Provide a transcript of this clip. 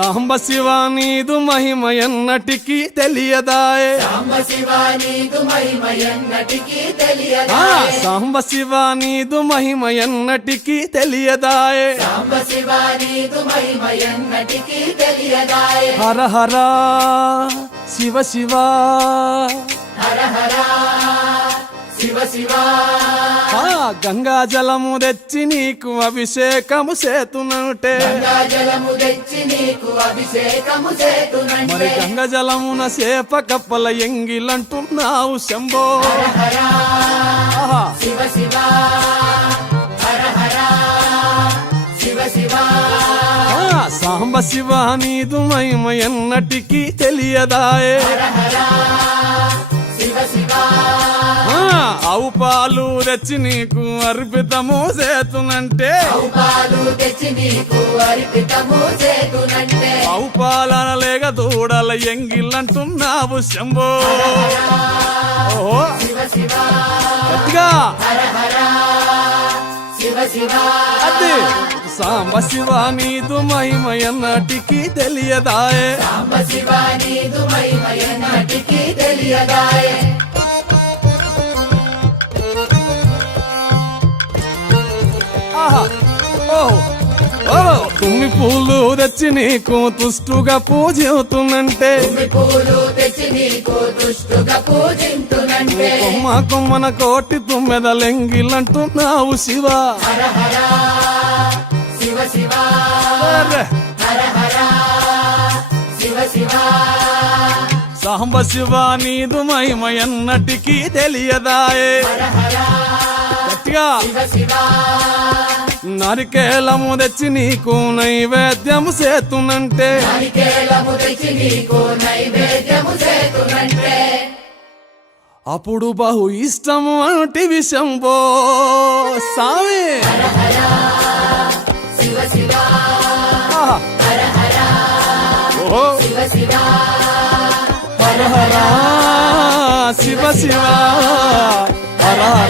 సాంబ శివ నీదు మహిమ ఎన్నటికీ తెలియదాయే సాంబ శివ నీదు మహిమ ఎన్నటికీ తెలియదాయే సాంబ శివ నీదు మహిమ ఎన్నటికీ తెలియదాయే సాంబ శివ నీదు మహిమ ఎన్నటికీ తెలియదాయే హర హర శివ శివ హర హర శివ శివ గంగా జలము తెచ్చి నీకు అభిషేకము చేతునంటే గంగా జలము తెచ్చి నీకు అభిషేకము మరి చేతునంటే గంగ జలమున సేప కప్పల ఎంగిలంటున్నావు శంభో హర హర ఆహా. శివ శివ హర హర శివ శివ సాంబ శివ నీదు మహిమ ఎన్నటికీ తెలియదాయే హర హర శివ శివ ఆవు పాలు తెచ్చి నీకు అర్పితము చేతునంటే ఆవు పాలు తెచ్చి నీకు అర్పితము చేతునంటే ఆవు పాలన లేక దూడల ఎంగిలంటున్నావు శంభో ఓహో శివ శివ గట్టిగా హర హర శివ శివ అది సాంబ శివ నీదు మహిమ ఎన్నటికీ తెలియదాయే సాంబ శివ నీదు మహిమ ఎన్నటికీ తెలియదాయే ఆహా ఓహో ఓహో తుమ్మి పూలు తెచ్చి నీకు తుష్టుగా పూజవుతున్నంటే తుమ్మి పూలు తెచ్చి నీకు దుష్టుగా పూజింతునంటే కొమ్మ కొమ్మన కోటి తుమ్మెదలెంగిలంటున్నావు శివ హర హర శివ శివ అరే. హర హర శివ శివ సాంబ శివ నీదు మహిమ ఎన్నటికీ తెలియదాయే హర హర గట్టిగా శివ శివ నరికేలము తెచ్చి నీకు నైవేద్యము చేతునంటే నారికేళము తెచ్చి నీకు నైవేద్యము చేతునంటే అప్పుడు బహు ఇష్టము అంటే విషంబో సామి హర హర శివ శివ ఆహా. హర హర ఓహో శివ శివ హర హర శివ శివ హర హర